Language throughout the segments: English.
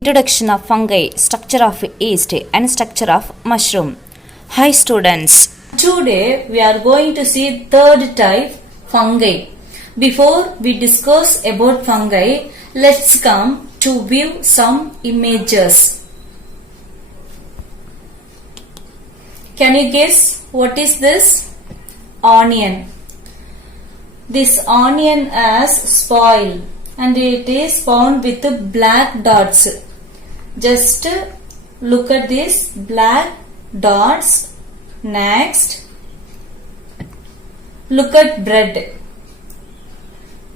Introduction of fungi, structure of yeast and structure of mushroom. Hi students. Today we are going to see third type fungi. Before we discuss about fungi, let's come to view some images. Can you guess what is this? Onion. This onion has spoil and it is found with black dots. Just look at these black dots. Next, look at bread.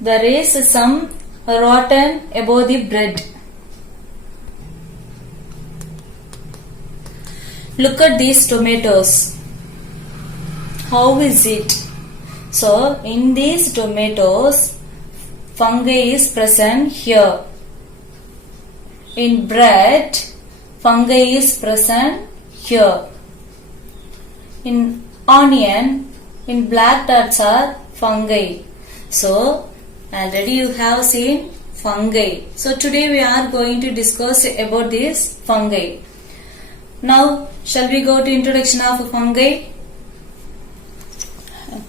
There is some rotten above the bread. Look at these tomatoes. How is it? So, in these tomatoes, fungi is present here. In bread, fungi is present here. In onion, in black dots are fungi. So, already you have seen fungi. So, today we are going to discuss about this fungi. Now, shall we go to introduction of fungi?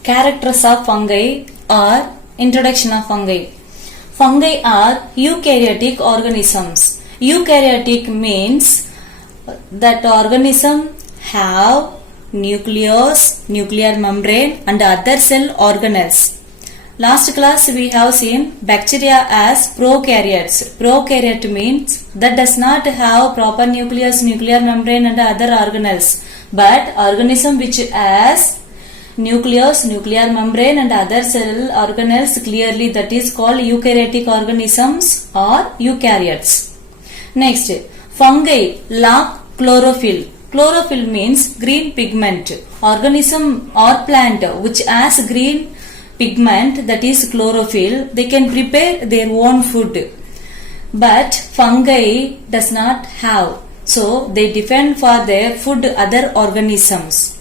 Characters of fungi or introduction of fungi. Fungi are eukaryotic organisms. Eukaryotic means that organism have nucleus, nuclear membrane and other cell organelles. Last class we have seen bacteria as prokaryotes. Prokaryot means that does not have proper nucleus, nuclear membrane and other organelles. But organism which has nucleus, nuclear membrane and other cell organelles clearly, that is called eukaryotic organisms or eukaryotes. Next, fungi lack chlorophyll. Chlorophyll means green pigment. Organism or plant which has green pigment, that is chlorophyll, they can prepare their own food. But fungi does not have. So they depend for their food other organisms.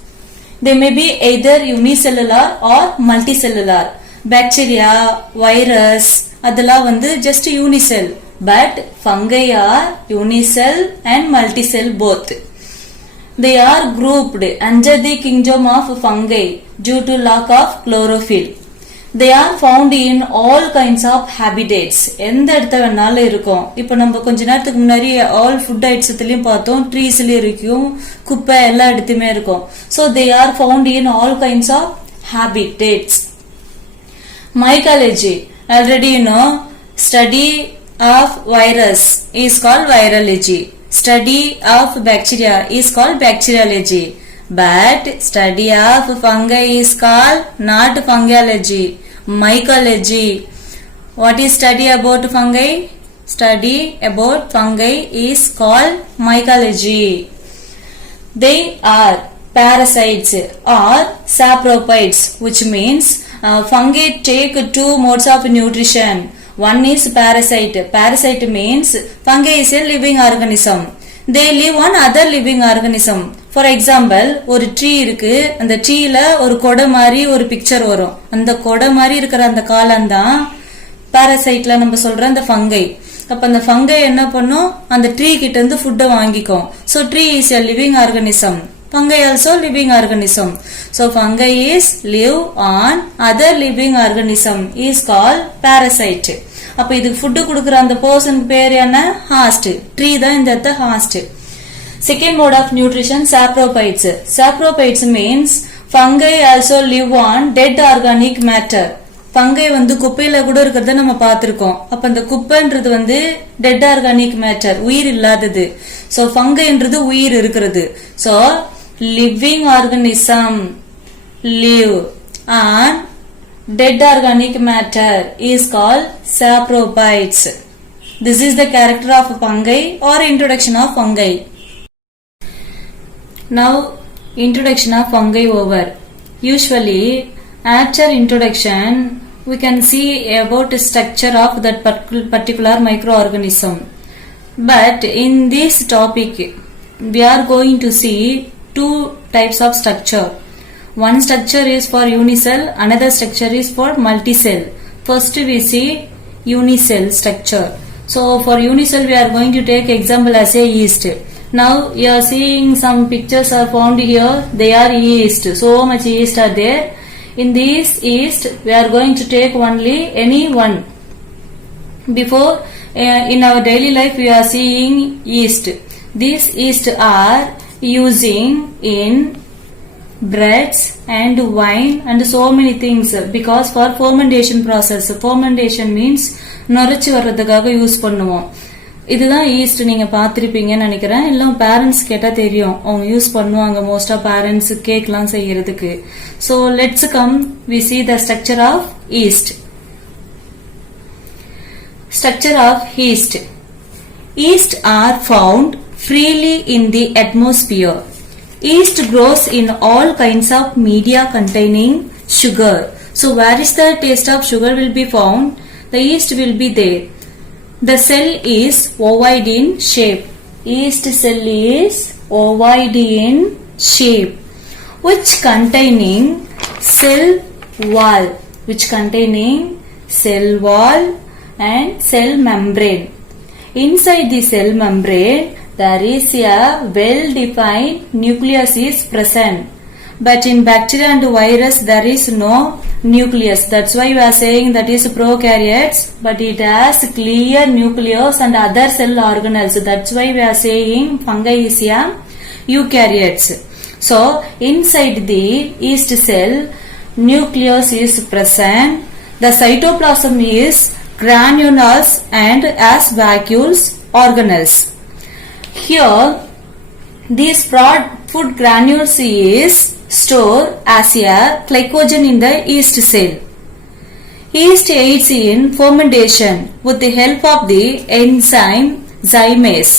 They may be either unicellular or multicellular. Bacteria, virus, adala vandu just unicell. But fungi are unicell and multicell both. They are grouped under the kingdom of fungi due to lack of chlorophyll. They are found in all kinds of habitats. எந்த இடத்துல வேணாலும் இருக்கும். இப்போ நம்ம கொஞ்ச நேரத்துக்கு முன்னாடி all food items பார்த்தோம், treesல இருக்கும், குப்பை எல்லா இடத்துமே இருக்கும். So they are found in all kinds of habitats. Mycology. Already you know, study of virus is called virology. Study of bacteria is called bacteriology. But study of fungi is called not fungiology, mycology. What is study about fungi? Study about fungi is called mycology. They are parasites or saprophytes, which means fungi take two modes of nutrition. One is parasite. Parasite means fungi is a living organism. They live on other living organism. For example, ஒரு tree இருக்கு, அந்த ட்ரீல ஒரு கொடை மாதிரி ஒரு picture வரும். அந்த கொடை மாதிரி இருக்கிற அந்த காலம் தான் பாரசைட்ல நம்ம சொல்ற அந்த ஃபங்கை. அப்ப அந்த ஃபங்கை என்ன பண்ணும், அந்த ட்ரீ கிட்ட இருந்து ஃபுட்டை வாங்கிக்கும். So tree is a living organism. Fungi also living organism. So fungi is live on other living organism is called parasite. அப்ப இதுக்கு ஃபுட் கொடுக்குற அந்த பர்சனுக்கு பேர் என்ன? ஹாஸ்ட். ட்ரீ தான் இந்த இடத்த ஹாஸ்ட். Second mode of nutrition, saprophytes. Saprophytes means fungi also live on dead organic matter. Fungi வந்து குப்பையில கூட இருக்கிறத நம்ம பார்த்திருக்கோம். அப்ப அந்த குப்பைன்றது வந்து dead organic matter, உயிர் இல்லாதது. So fungiன்றது உயிர் இருக்கிறது. So living organism live on dead organic matter is called saprophytes. This is the character of fungi or introduction of fungi. Now, introduction of fungi over. Usually, after introduction, we can see about the structure of that particular microorganism. But in this topic, we are going to see two types of structure. One structure is for unicell, another structure is for multicell. First we see unicell structure. So for unicell we are going to take example as a yeast. Now you are seeing some pictures are found here. They are yeast. So much yeast are there. In this yeast we are going to take only any one. Before in our daily life we are seeing yeast. These yeast are using in breads and wine and so many things because for fermentation process. Fermentation means நொரைச்சு வர்றதுக்காக use பண்ணுவோம். இதுதான் east. நீங்க பாத்திருப்பீங்கன்னு நினைக்கிறேன். எல்லாம் parents கேட்டா தெரியும், அவங்க use பண்ணுவாங்க மோஸ்டா பேரண்ட்ஸ் கேக்லாம் செய்யறதுக்கு. So let's come we see the structure of yeast. Structure of yeast. Yeast are found freely in the atmosphere. Yeast grows in all kinds of media containing sugar. So where is the taste of sugar will be found? The yeast will be there. The cell is ovoid in shape. Yeast cell is ovoid in shape, which containing cell wall, and cell membrane. Inside the cell membrane there is a well-defined nucleus is present. But in bacteria and virus there is no nucleus. That's why we are saying that is prokaryotes, but it has clear nucleus and other cell organelles. That's why we are saying fungi is a eukaryotes. So inside the yeast cell nucleus is present. The cytoplasm is granules and as vacuoles organelles. Here these food granules is stored as a glycogen in the yeast cell. Yeast aids in fermentation with the help of the enzyme zymase.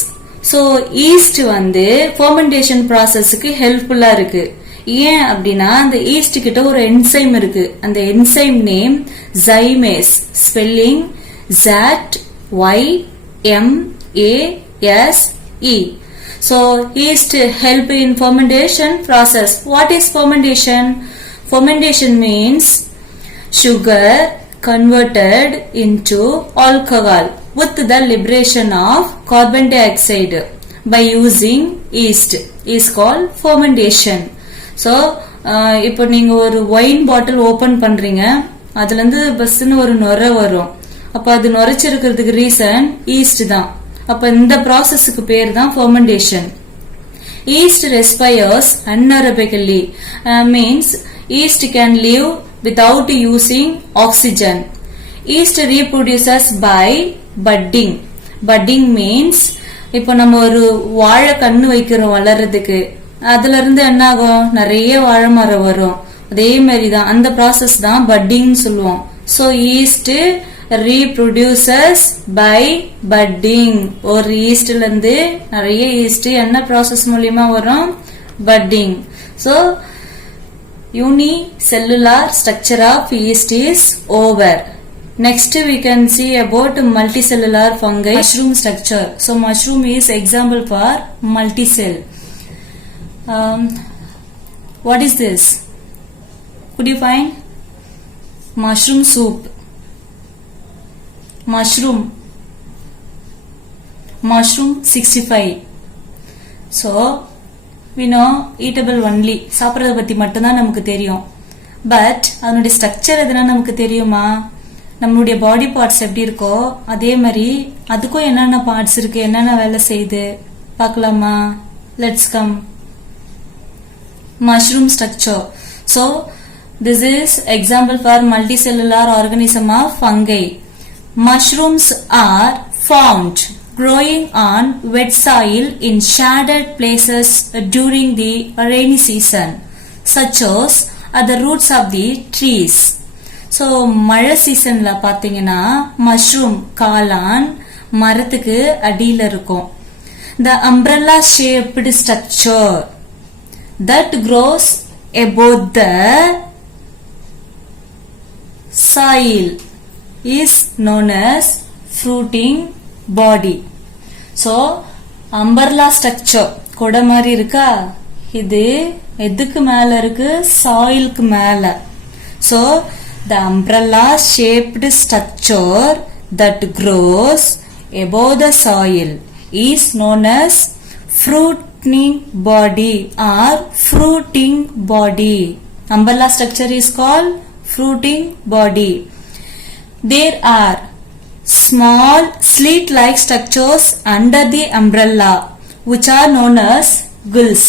So yeast வந்து fermentation processக்கு ஹெல்ப்ஃபுல்லா இருக்கு. ஏன் அப்படின்னா அந்த yeast கிட்ட ஒரு enzyme இருக்கு. அந்த enzyme name zymase, spelling ZYMASE. So yeast help in fermentation process. What is fermentation? Fermentation means sugar converted into alcohol with the liberation of carbon dioxide by using yeast is called fermentation. So இப்போ நீங்க ஒரு wine bottle open பண்றீங்க, அதுல இருந்து பஸ்ன்னு ஒரு நுரை வரும். அப்ப அது நுரைச்சிருக்கிறதுக்கு ரீசன் yeast தான். அப்ப இந்த ப்ராசஸ்க்கு பேர் தான் fermentation. Yeast respires anaerobically, means yeast can live without using oxygen. Yeast reproduces by budding. Budding means இப்போ நம்ம ஒரு வாழை கண்ணு வைக்கிறோம் வளர்றதுக்கு, அதுல இருந்து என்ன ஆகும், நிறைய வாழை மரம் வரும். அதே மாதிரி தான் அந்த ப்ராசஸ் தான் budding சொல்லுவோம். So yeast reproduces by budding. ஒரு yeastல இருந்து நிறைய yeast என்ன ப்ராசஸ் மூலமா வரும், budding. So unicellular structure of yeast is over. Next we can see about multicellular fungi. Mushroom structure. So mushroom is example for multicell. What is this? Could you find? Mushroom soup. Mushroom 65. So we know eatable only. சாப்பிடுறத பத்தி மட்டும் தான் நமக்கு தெரியும். But அதனுடைய structure எதுனா நமக்கு தெரியுமா? நம்மளுடைய பாடி பார்ட்ஸ் எப்படி இருக்கோ அதே மாதிரி அதுக்கும் என்னென்ன பார்ட்ஸ் இருக்கு, என்னென்ன வேலை செய்யுது பார்க்கலாமா? Let's come. Mushroom structure. So this is example for multicellular organism of fungi. Mushrooms are found growing on wet soil in shaded places during the rainy season, such as at the roots of the trees. So மழை சீசன்ல பாத்தீங்கன்னா mushroom காளான் மரத்துக்கு அடியில இருக்கும். The umbrella shaped structure that grows above the soil is known as fruiting body. So umbrella structure கொடை மாதிரி இருக்கா, இது எதுக்கு மேல இருக்கு, சாயிலுக்கு மேல. So the umbrella shaped structure that grows above the soil is known as fruiting body or fruiting body. Umbrella structure is called fruiting body. There are small slit-like structures under the umbrella which are known as gills.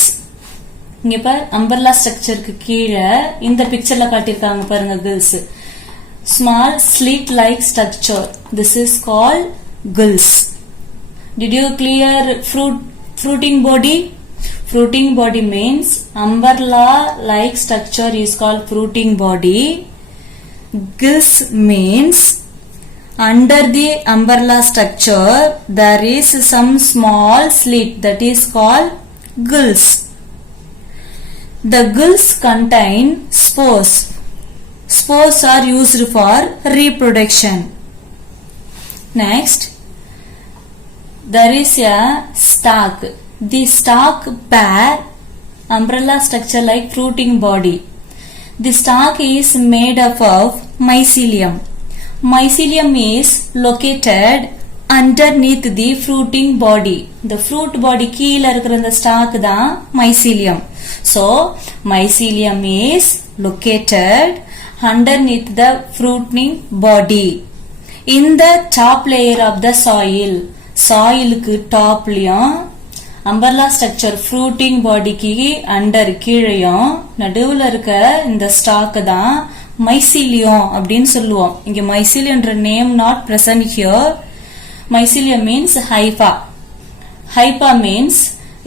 இங்க பார் umbrella structureக்கு கீழ இந்த பிக்சர்ல காட்டிருக்காங்க பாருங்க gills. Small slit-like structure. This is called gills. Did you clear fruiting body? Fruiting body means umbrella-like structure is called fruiting body. Gills means under the umbrella structure there is some small slit that is called gills. The gills contain spores. Spores are used for reproduction. Next, there is a stalk. The stalk bear umbrella structure like fruiting body. The stalk is made up of mycelium. Mycelium is located underneath the fruiting body. The fruit body கீழ இருக்கிற அந்த stalk தான் mycelium. So, mycelium is located underneath the fruiting body. In the top layer of the soil. Soilக்கு topலயும் umbrella structure fruiting bodyக்கு under கீழையும் நடுவுல இருக்க இந்த stalk தான் mycelium அப்படினு சொல்லுவோம். இங்க mycelium என்ற name not present here. Mycelium means hypha. Hypha means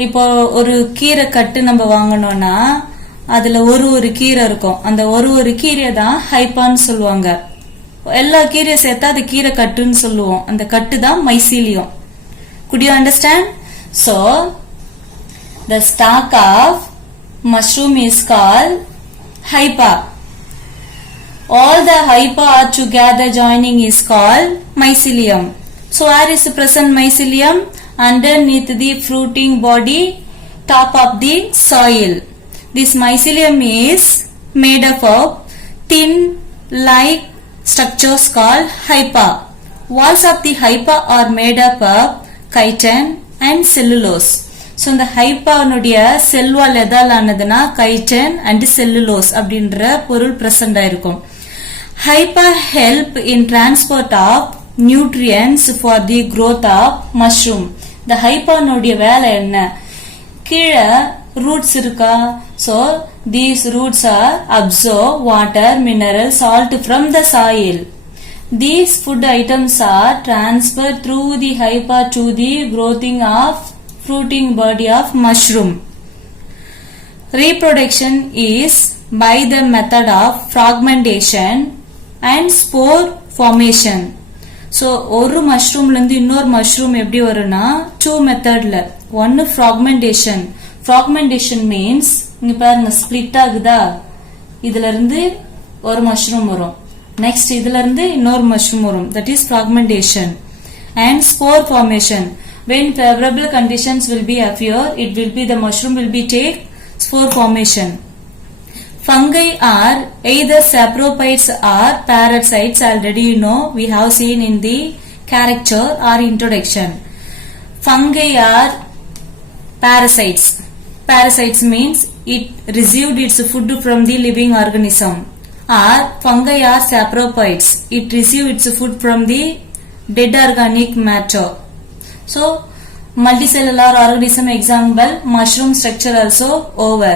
இப்போ ஒரு கீரை கட்டு நம்ம வாங்கணும்னா அதுல ஒரு கீரை இருக்கும். அந்த ஒரு கீரை தான் ஹைப்பான்னு சொல்லுவாங்க. எல்லா கீரையை சேர்த்தா அது கீரை கட்டுன்னு சொல்லுவோம். அந்த கட்டு தான் mycelium. Could you understand? So, the stalk of mushroom is called hypa. All the hypa are together joining is called mycelium. So, where is the present mycelium? Underneath the fruiting body, top of the soil. This mycelium is made up of thin like structures called hypa. Walls of the hypa are made up of chitin and cellulose. So, இந்த hypa நுடைய cell wall எதால் ஆனதுனா chitin and cellulose அப்படின்ற பொருள் present ஆயிருக்கும். Hypa help in transport of nutrients for the growth of mushroom. இந்த hypa நுடைய வேலை என்ன? கீழ roots இருக்கா? So, these roots are absorb water, mineral, salt from the soil. These food items are transferred through the hypa to the growing of fruiting body of mushroom. Reproduction is by the method of fragmentation and spore formation. So, ஒரு mushroomல இருந்து இன்னொரு mushroom எப்படி வரும்னா two methodல. One fragmentation. Fragmentation means இங்க பாருங்க split ஆகுதா? இதுல இருந்து ஒரு mushroom வரும். Next இதுல இருந்து இன்னொரு mushroom வரும். That is fragmentation. And spore formation. When favorable conditions will be appear, it will be the mushroom will be take spore formation. Fungi are either saprophytes or parasites. Already you know we have seen in the character or introduction. Fungi are parasites. Parasites means it received its food from the living organism. Or fungi are saprophytes. It received its food from the dead organic matter. So, multicellular organism example mushroom structure also over.